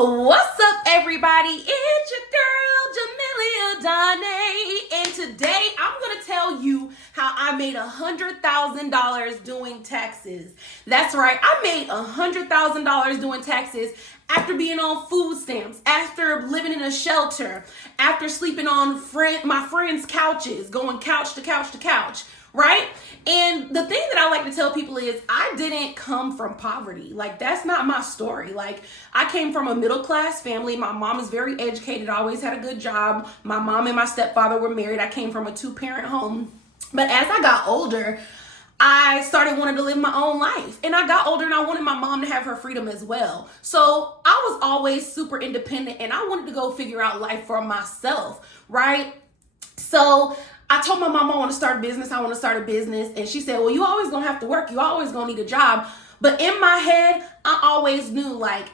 What's up, everybody? It's your girl, Jamilia, Danae, and today I'm going to tell you how I made $100,000 doing taxes. That's right, I made $100,000 doing taxes after being on food stamps, after living in a shelter, after sleeping on my friends' couches, going couch to couch to couch, right? And the thing that I like to tell people is I didn't come from poverty. Like, that's not my story. Like, I came from a middle class family. My mom is very educated, always had a good job. My mom and my stepfather were married. I came from a 2-parent home. But as I got older, I started wanting to live my own life. And I got older and I wanted my mom to have her freedom as well. So I was always super independent and I wanted to go figure out life for myself, right? So I told my mom I want to start a business. I want to start a business. And she said, well, you always going to have to work. You always going to need a job. But in my head, I always knew like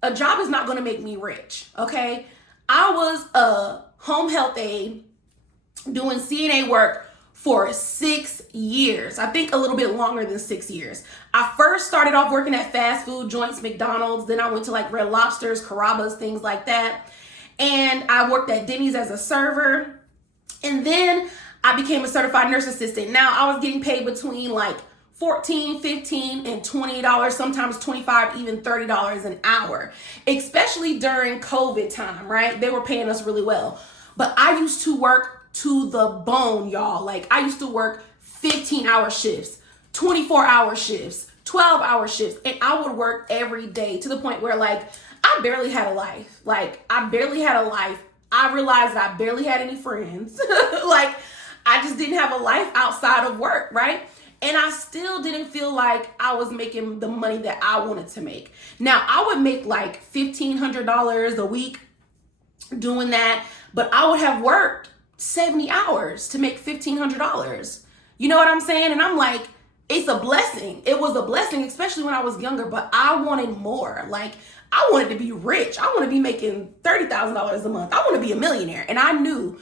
a job is not going to make me rich. Okay. I was a home health aide doing CNA work for 6 years. I think a little bit longer than 6 years. I first started off working at fast food joints, McDonald's. Then I went to like Red Lobsters, Carrabba's, things like that. And I worked at Denny's as a server. And then I became a certified nurse assistant. Now I was getting paid between like $14, $15, and $20, sometimes $25, even $30 an hour, especially during COVID time, right? They were paying us really well. But I used to work to the bone, y'all. Like, I used to work 15-hour shifts, 24-hour shifts, 12-hour shifts, and I would work every day to the point where like I barely had a life. I realized that I barely had any friends. Like, I just didn't have a life outside of work, right? And I still didn't feel like I was making the money that I wanted to make. Now, I would make like $1,500 a week doing that, but I would have worked 70 hours to make $1,500. You know what I'm saying? And I'm like, it's a blessing. It was a blessing, especially when I was younger, but I wanted more. Like, I wanted to be rich. I want to be making $30,000 a month. I want to be a millionaire. And I knew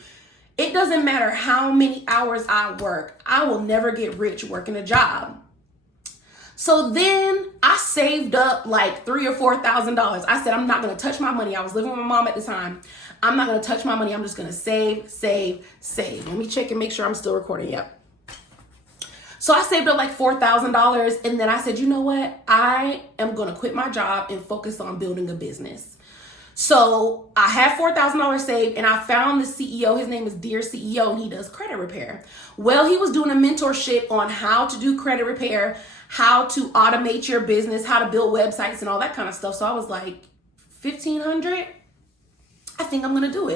it doesn't matter how many hours I work, I will never get rich working a job. So then I saved up like $3,000 or $4,000. I said, I'm not going to touch my money. I was living with my mom at the time. I'm not going to touch my money. I'm just going to save. Let me check and make sure I'm still recording. Yep. So I saved up like $4,000, and then I said, you know what? I am going to quit my job and focus on building a business. So I had $4,000 saved, and I found the CEO. His name is Dear CEO, and he does credit repair. Well, he was doing a mentorship on how to do credit repair, how to automate your business, how to build websites and all that kind of stuff. So I was like, $1,500? I think I'm going to do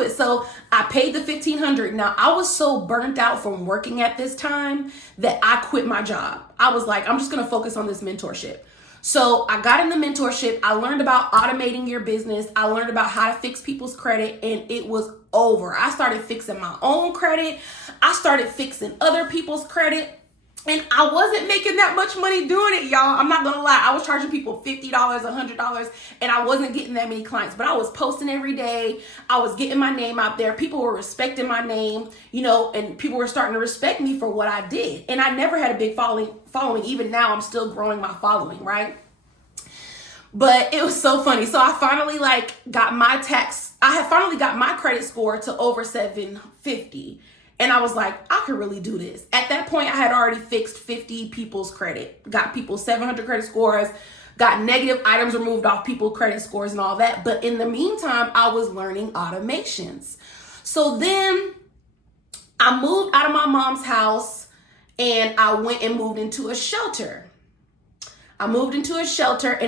it. So I paid the $1,500. Now, I was so burnt out from working at this time that I quit my job. I was like, I'm just going to focus on this mentorship. So I got in the mentorship. I learned about automating your business. I learned about how to fix people's credit, and it was over. I started fixing my own credit. I started fixing other people's credit. And I wasn't making that much money doing it, y'all. I'm not gonna lie. I was charging people $50, $100, and I wasn't getting that many clients. But I was posting every day. I was getting my name out there. People were respecting my name, and people were starting to respect me for what I did. And I never had a big following. Even now, I'm still growing my following, right? But it was so funny. So I finally got my credit score to over 750. And I was like, I could really do this. At that point, I had already fixed 50 people's credit, got people 700 credit scores, got negative items removed off people's credit scores and all that. But in the meantime, I was learning automations. So then I moved out of my mom's house and I went and moved into a shelter. And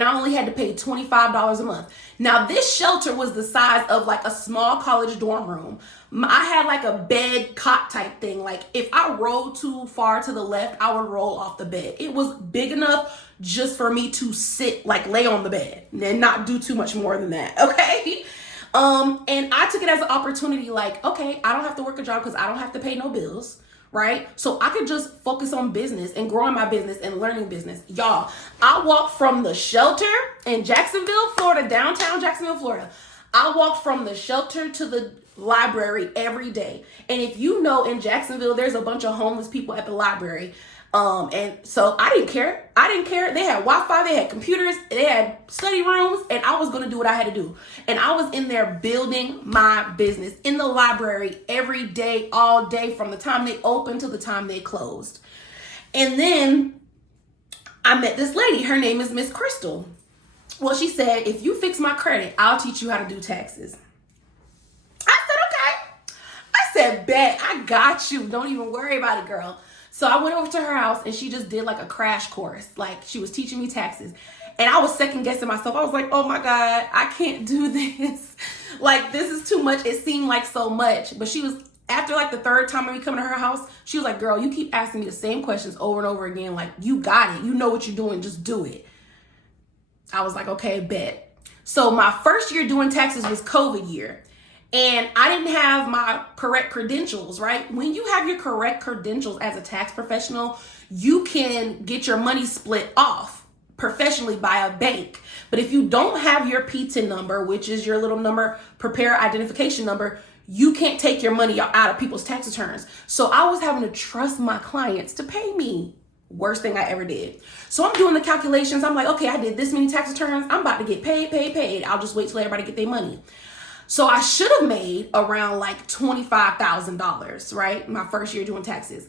I only had to pay $25 a month. Now, this shelter was the size of like a small college dorm room. I had like a bed cot type thing. Like, if I rolled too far to the left, I would roll off the bed. It was big enough just for me to sit, like lay on the bed and not do too much more than that. Okay. And I took it as an opportunity, like, okay, I don't have to work a job because I don't have to pay no bills. Right? So I could just focus on business and growing my business and learning business. Y'all, I walked from the shelter in Jacksonville, Florida, downtown Jacksonville, Florida. I walked from the shelter to the library every day. And if you know, in Jacksonville, there's a bunch of homeless people at the library. And so I didn't care. I didn't care. They had Wi-Fi, they had computers, they had study rooms, and I was going to do what I had to do. And I was in there building my business in the library every day, all day, from the time they opened to the time they closed. And then I met this lady. Her name is Miss Crystal. Well, she said, if you fix my credit, I'll teach you how to do taxes. I said, okay. I said, bet, I got you. Don't even worry about it, girl. So I went over to her house and she just did like a crash course. Like, she was teaching me taxes. And I was second guessing myself. I was like, oh my God, I can't do this. Like, this is too much. It seemed like so much. But she was, after like the third time we coming to her house, she was like, girl, you keep asking me the same questions over and over again. Like, you got it. You know what you're doing. Just do it. I was like, okay, bet. So my first year doing taxes was COVID year. And I didn't have my correct credentials, right? When you have your correct credentials as a tax professional, you can get your money split off professionally by a bank. But if you don't have your PTIN number, which is your little number, preparer identification number, you can't take your money out of people's tax returns. So I was having to trust my clients to pay me. Worst thing I ever did. So I'm doing the calculations. I'm like, okay, I did this many tax returns. I'm about to get paid. I'll just wait till everybody get their money. So I should have made around like $25,000, right? My first year doing taxes.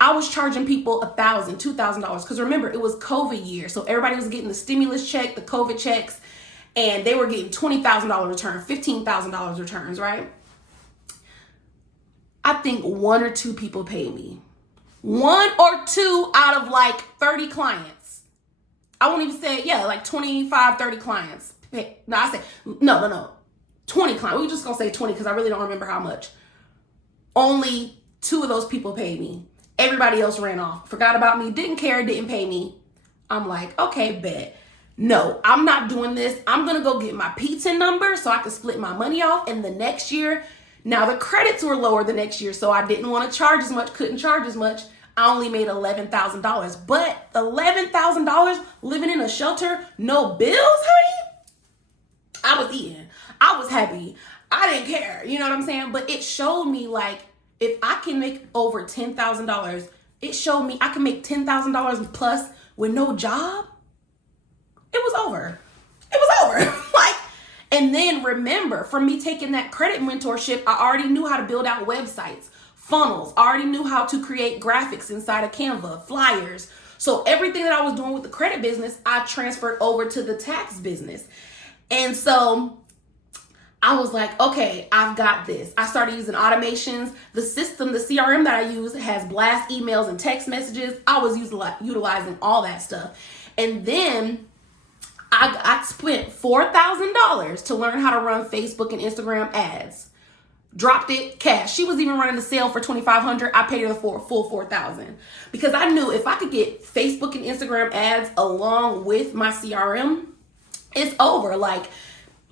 I was charging people $1,000, $2,000. Because remember, it was COVID year. So everybody was getting the stimulus check, the COVID checks, and they were getting $20,000 return, $15,000 returns, right? I think 1 or 2 people paid me. 1 or 2 out of like 30 clients. I won't even say, like 25, 30 clients. No, I said, no. 20 clients. We're just going to say 20 because I really don't remember how much. Only 2 of those people paid me. Everybody else ran off. Forgot about me. Didn't care. Didn't pay me. I'm like, okay, bet. No, I'm not doing this. I'm going to go get my PTIN number so I can split my money off. And the next year, now the credits were lower the next year. So I didn't want to charge as much. Couldn't charge as much. I only made $11,000. But $11,000 living in a shelter, no bills, honey? I was eating. I was happy. I didn't care. You know what I'm saying? But it showed me, like, if I can make over $10,000, it showed me I can make $10,000 plus with no job. It was over. It was over. And then remember, from me taking that credit mentorship, I already knew how to build out websites, funnels. I already knew how to create graphics inside of Canva, flyers. So everything that I was doing with the credit business, I transferred over to the tax business. And so I was like, okay, I've got this. I started using automations. The system, the CRM that I use has blast emails and text messages. I was utilizing all that stuff. And then I spent $4,000 to learn how to run Facebook and Instagram ads. Dropped it cash. She was even running the sale for $2,500. I paid her the full $4,000 because I knew if I could get Facebook and Instagram ads along with my CRM, it's over. Like,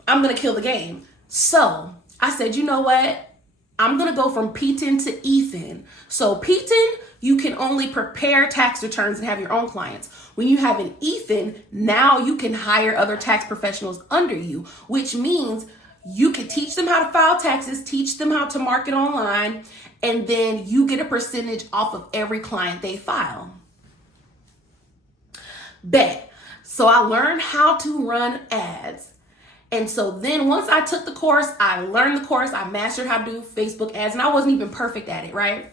I'm going to kill the game. So I said, you know what? I'm going to go from PTIN to EFIN. So PTIN, you can only prepare tax returns and have your own clients. When you have an EFIN, now you can hire other tax professionals under you, which means you can teach them how to file taxes, teach them how to market online, and then you get a percentage off of every client they file. Bet. So I learned how to run ads. And so then once I took the course, I learned the course, I mastered how to do Facebook ads, and I wasn't even perfect at it, right?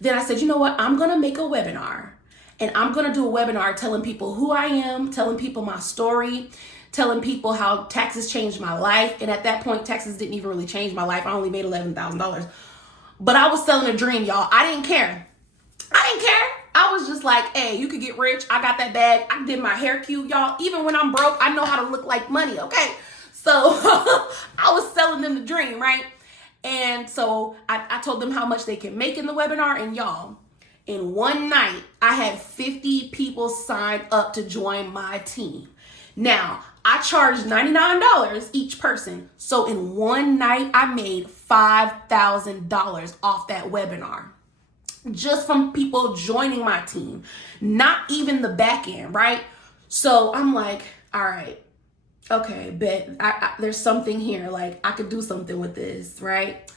Then I said, you know what? I'm going to make a webinar, and I'm going to do a webinar telling people who I am, telling people my story, telling people how taxes changed my life. And at that point, taxes didn't even really change my life. I only made $11,000, but I was selling a dream, y'all. I didn't care. I was just like, hey, you could get rich. I got that bag. I did my hair cute, y'all. Even when I'm broke, I know how to look like money, okay? So I was selling them the dream, right? And so I told them how much they can make in the webinar. And y'all, in one night, I had 50 people signed up to join my team. Now, I charged $99 each person. So in one night, I made $5,000 off that webinar. Just from people joining my team, not even the back end, right? So I'm like, all right, okay, bet there's something here. Like, I could do something with this, right?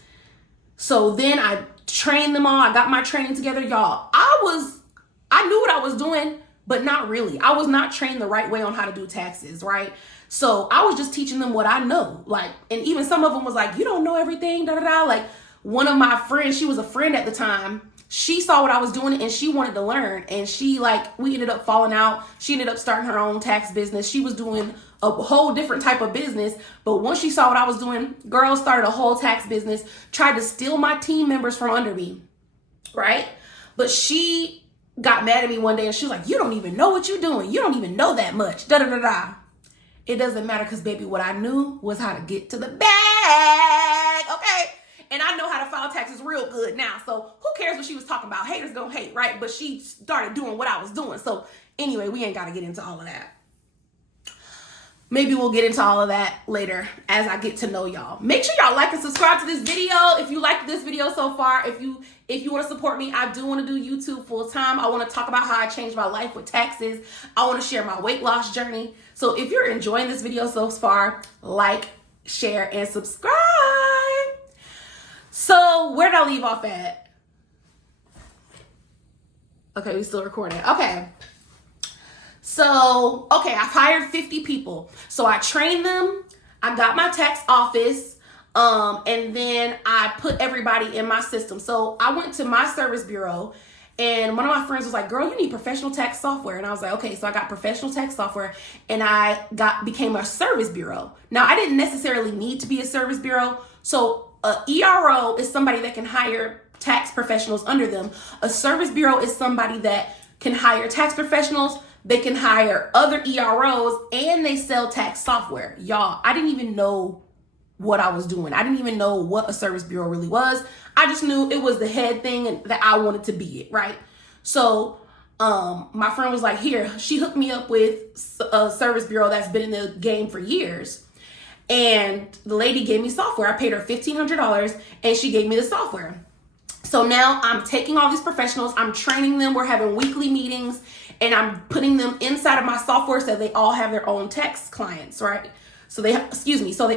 So then I trained them all. I got my training together, y'all. I was I knew what I was doing, but not really. I was not trained the right way on how to do taxes, right? So I was just teaching them what I know. Like, and even some of them was like, you don't know everything, da da da. Like, one of my friends, she was a friend at the time. She saw what I was doing and she wanted to learn. And she, like, we ended up falling out. She ended up starting her own tax business. She was doing a whole different type of business. But once she saw what I was doing, girl started a whole tax business, tried to steal my team members from under me, right? But she got mad at me one day and she was like, you don't even know what you're doing. You don't even know that much, da da da da. It doesn't matter because, baby, what I knew was how to get to the bag, okay? And I know how to file taxes real good now. So who cares what she was talking about? Haters gonna hate, right? But she started doing what I was doing. So anyway, we ain't got to get into all of that. Maybe we'll get into all of that later as I get to know y'all. Make sure y'all like and subscribe to this video. If you liked this video so far, if you want to support me, I do want to do YouTube full time. I want to talk about how I changed my life with taxes. I want to share my weight loss journey. So if you're enjoying this video so far, like, share, and subscribe. So where did I leave off at? Okay, we still recording. Okay. So, okay, I've hired 50 people. So I trained them. I got my tax office. And then I put everybody in my system. So I went to my service bureau and one of my friends was like, girl, you need professional tax software. And I was like, okay, so I got professional tax software and I became a service bureau. Now I didn't necessarily need to be a service bureau. So a ERO is somebody that can hire tax professionals under them. A service bureau is somebody that can hire tax professionals. They can hire other EROs and they sell tax software. Y'all, I didn't even know what I was doing. I didn't even know what a service bureau really was. I just knew it was the head thing and that I wanted to be it, right? So my friend was like, here, she hooked me up with a service bureau that's been in the game for years. And the lady gave me software. I paid her $1,500 and she gave me the software. So now I'm taking all these professionals, I'm training them, we're having weekly meetings, and I'm putting them inside of my software so they all have their own tax clients, right? So they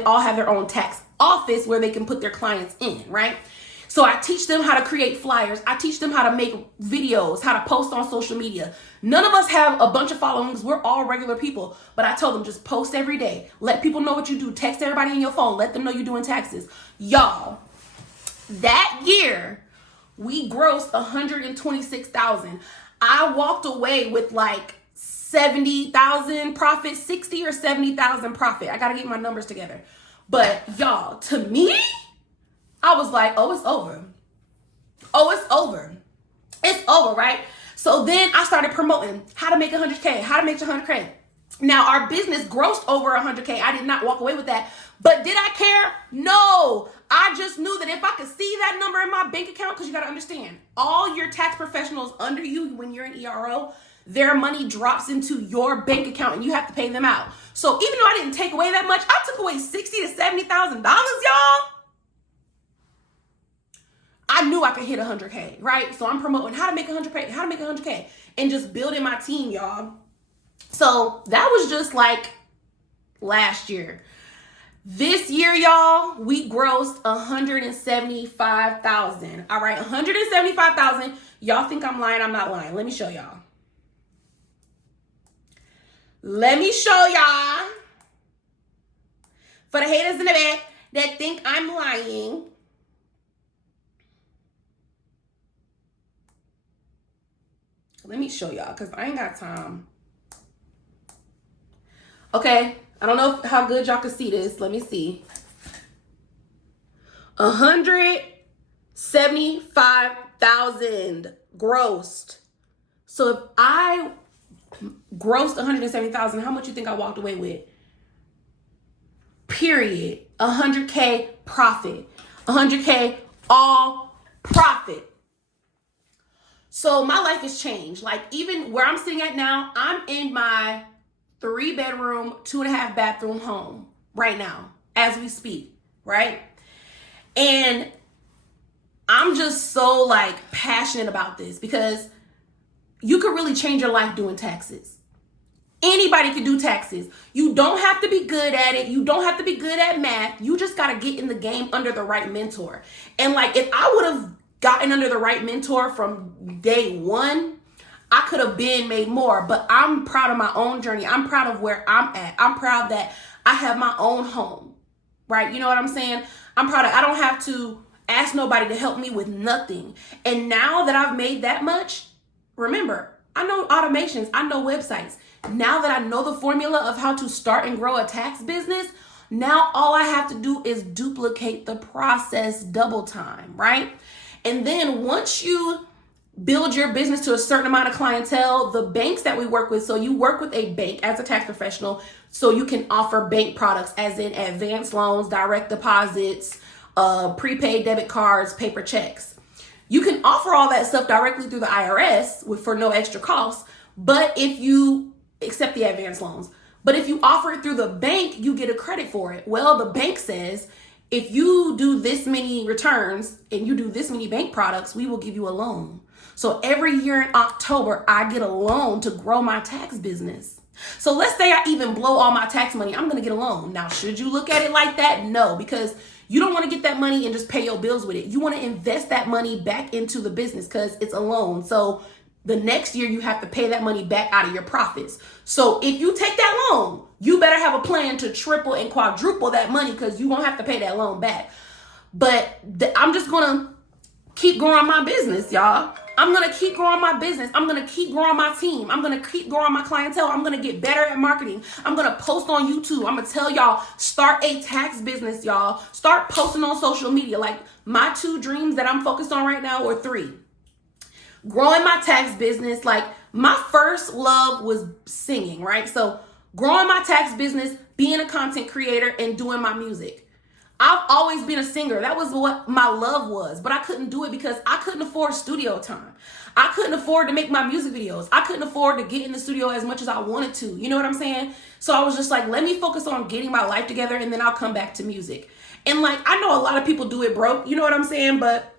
all have their own tax office where they can put their clients in, right? So I teach them how to create flyers. I teach them how to make videos, how to post on social media. None of us have a bunch of followings. We're all regular people. But I told them just post every day. Let people know what you do. Text everybody in your phone. Let them know you're doing taxes. Y'all, that year, we grossed $126,000. I walked away with like 70,000 profit, 60 or 70,000 profit. I gotta get my numbers together. But y'all, to me, I was like, oh, it's over. Oh, it's over. It's over, right? So then I started promoting how to make 100K, how to make 100K. Now our business grossed over 100K. I did not walk away with that. But did I care? No. I just knew that if I could see that number in my bank account, because you got to understand, all your tax professionals under you, when you're an ERO, their money drops into your bank account and you have to pay them out. So even though I didn't take away that much, I took away $60,000 to $70,000, y'all. I knew I could hit 100K, right? So I'm promoting how to make 100K, and just building my team, y'all. So that was just like last year. This year, y'all, we grossed $175,000. All right, $175,000. Y'all think I'm lying? I'm not lying. Let me show y'all. For the haters in the back that think I'm lying. Let me show y'all because I ain't got time. Okay, I don't know how good y'all can see this. Let me see. 175,000 grossed. So if I grossed 170,000, how much you think I walked away with? Period. 100K profit. 100K all profit. So my life has changed. Like even where I'm sitting at now, I'm in my 3-bedroom, 2.5 bathroom home right now as we speak, right? And I'm just so like passionate about this because you could really change your life doing taxes. Anybody can do taxes. You don't have to be good at it. You don't have to be good at math. You just got to get in the game under the right mentor. And like if I would have gotten under the right mentor from day one, I could have been made more, but I'm proud of my own journey. I'm proud of where I'm at. I'm proud that I have my own home, right? You know what I'm saying? I'm proud of, I don't have to ask nobody to help me with nothing. And now that I've made that much, remember, I know automations, I know websites. Now that I know the formula of how to start and grow a tax business, now all I have to do is duplicate the process double time, right? And then once you build your business to a certain amount of clientele, the banks that we work with, so you work with a bank as a tax professional, so you can offer bank products as in advanced loans, direct deposits, prepaid debit cards, paper checks. You can offer all that stuff directly through the IRS for no extra cost, but if you accept the advanced loans, but if you offer it through the bank, you get a credit for it. Well, the bank says, if you do this many returns and you do this many bank products, we will give you a loan. So every year in October, I get a loan to grow my tax business. So let's say I even blow all my tax money, I'm going to get a loan. Now, should you look at it like that? No, because you don't want to get that money and just pay your bills with it. You want to invest that money back into the business because it's a loan. So the next year you have to pay that money back out of your profits. So if you take that loan, you better have a plan to triple and quadruple that money because you won't have to pay that loan back. But I'm just going to keep growing my business, y'all. I'm going to keep growing my business. I'm going to keep growing my team. I'm going to keep growing my clientele. I'm going to get better at marketing. I'm going to post on YouTube. I'm going to tell y'all, start a tax business, y'all. Start posting on social media. Like my 2 dreams that I'm focused on right now, or 3. Growing my tax business. Like my first love was singing, right? So growing my tax business, being a content creator, and doing my music. I've always been a singer. That was what my love was, but I couldn't do it because I couldn't afford studio time. I couldn't afford to make my music videos. I couldn't afford to get in the studio as much as I wanted to. You know what I'm saying? So I was just like, let me focus on getting my life together and then I'll come back to music. And like, I know a lot of people do it broke, you know what I'm saying? But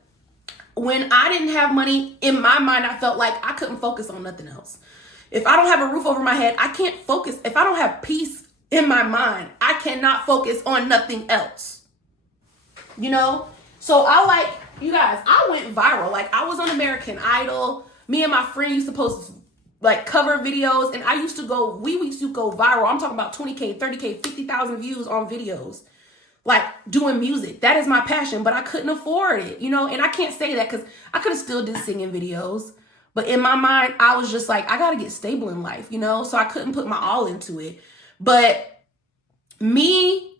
when I didn't have money, in my mind, I felt like I couldn't focus on nothing else. If I don't have a roof over my head, I can't focus. If I don't have peace in my mind, I cannot focus on nothing else. You know? So you guys, I went viral. Like I was on American Idol. Me and my friend used to post like cover videos, and we used to go viral. I'm talking about 20K, 30K, 50,000 views on videos. Like doing music. That is my passion, but I couldn't afford it, you know? And I can't say that because I could have still did singing videos. But in my mind, I was just like, I got to get stable in life, you know? So I couldn't put my all into it. But me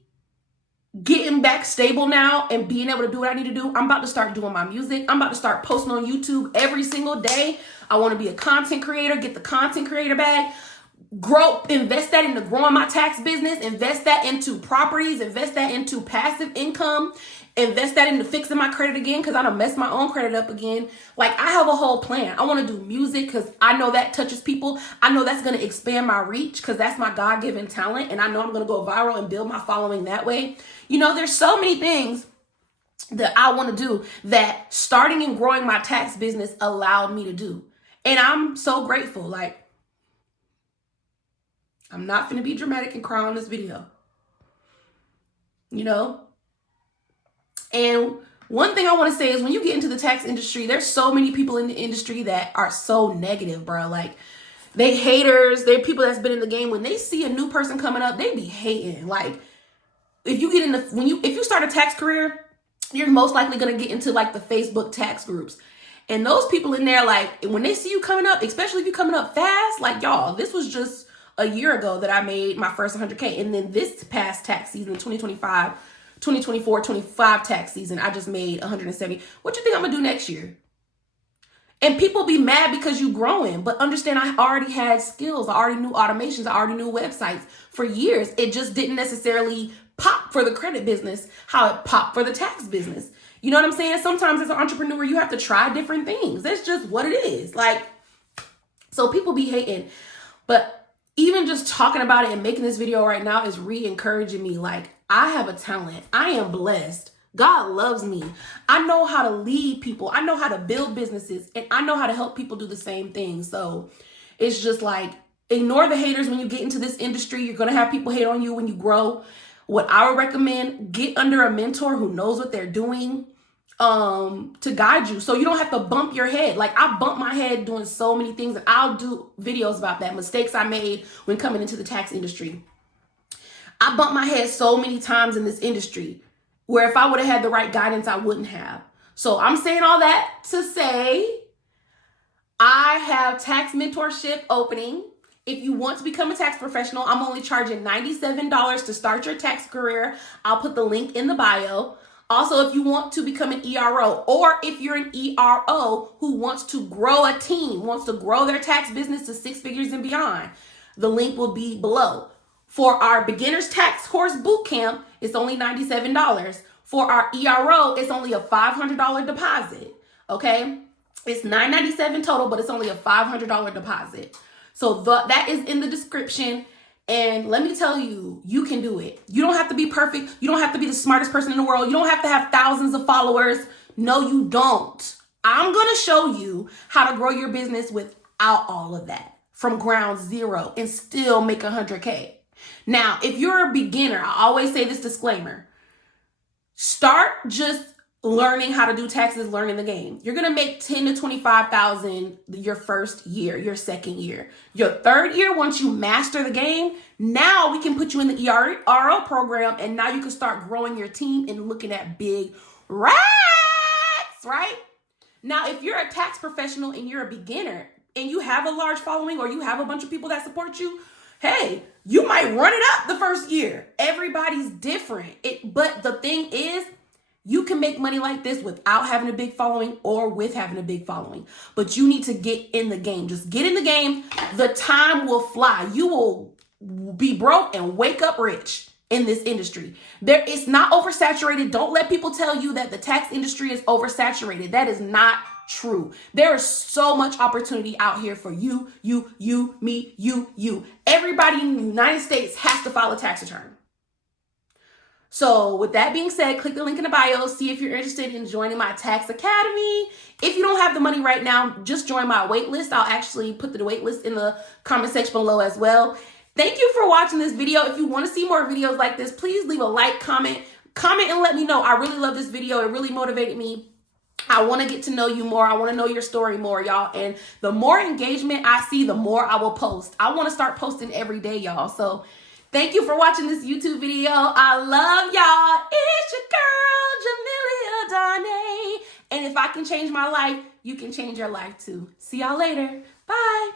getting back stable now and being able to do what I need to do, I'm about to start doing my music. I'm about to start posting on YouTube every single day. I want to be a content creator, get the content creator bag, invest that into growing my tax business, invest that into properties, invest that into passive income, invest that into fixing my credit again because I done messed my own credit up again. Like I have a whole plan. I want to do music because I know that touches people. I know that's going to expand my reach because that's my God-given talent. And I know I'm going to go viral and build my following that way. You know, there's so many things that I want to do that starting and growing my tax business allowed me to do. And I'm so grateful. Like, I'm not going to be dramatic and cry on this video. You know? And one thing I want to say is when you get into the tax industry, there's so many people in the industry that are so negative, bro. Like, they haters. They're people that's been in the game. When they see a new person coming up, they be hating. Like, if you start a tax career, you're most likely going to get into like the Facebook tax groups. And those people in there, like when they see you coming up, especially if you're coming up fast, like y'all, this was just a year ago that I made my first 100K. And then this past tax season, 2024-25 tax season, I just made 170. What you think I'm going to do next year? And people be mad because you growing, but understand I already had skills. I already knew automations. I already knew websites for years. It just didn't necessarily pop for the credit business how it popped for the tax business. You know what I'm saying? Sometimes as an entrepreneur, you have to try different things. That's just what it is. Like, so people be hating, but even just talking about it and making this video right now is re-encouraging me. Like, I have a talent. I am blessed. God loves me. I know how to lead people. I know how to build businesses, and I know how to help people do the same thing. So it's just like, ignore the haters when you get into this industry. You're going to have people hate on you when you grow. What I would recommend, get under a mentor who knows what they're doing. to guide you, so you don't have to bump your head. Like, I bumped my head doing so many things, and I'll do videos about that, mistakes I made when coming into the tax industry. I bumped my head so many times in this industry where if I would have had the right guidance, I wouldn't have. So I'm saying all that to say I have tax mentorship opening. If you want to become a tax professional, I'm only charging $97 to start your tax career. I'll put the link in the bio. Also, if you want to become an ERO, or if you're an ERO who wants to grow a team, wants to grow their tax business to 6 figures and beyond, the link will be below. For our beginner's tax course boot camp, it's only $97. For our ERO, it's only a $500 deposit. Okay? It's $997 total, but it's only a $500 deposit. So that is in the description. And let me tell you, you can do it. You don't have to be perfect. You don't have to be the smartest person in the world. You don't have to have thousands of followers. No, you don't. I'm going to show you how to grow your business without all of that, from ground zero, and still make 100K. Now, if you're a beginner, I always say this disclaimer. Start just learning how to do taxes, learning the game. You're going to make $10,000 to $25,000 your first year, your second year. Your third year, once you master the game, now we can put you in the ERO program, and now you can start growing your team and looking at big racks, right? Now, if you're a tax professional and you're a beginner and you have a large following, or you have a bunch of people that support you, hey, you might run it up the first year. Everybody's different. But the thing is, you can make money like this without having a big following or with having a big following. But you need to get in the game. Just get in the game. The time will fly. You will be broke and wake up rich in this industry. It's not oversaturated. Don't let people tell you that the tax industry is oversaturated. That is not true. There is so much opportunity out here for you, me, you. Everybody in the United States has to file a tax return. So with that being said, click the link in the bio. See if you're interested in joining my tax academy. If you don't have the money right now, just join my wait list. I'll actually put the wait list in the comment section below as well. Thank you for watching this video. If you want to see more videos like this, please leave a like, comment and let me know. I really love this video. It really motivated me. I want to get to know you more. I want to know your story more, y'all. And the more engagement I see, the more I will post. I want to start posting every day, y'all. So thank you for watching this YouTube video. I love y'all. It's your girl, Jamilia Danae. And if I can change my life, you can change your life too. See y'all later. Bye.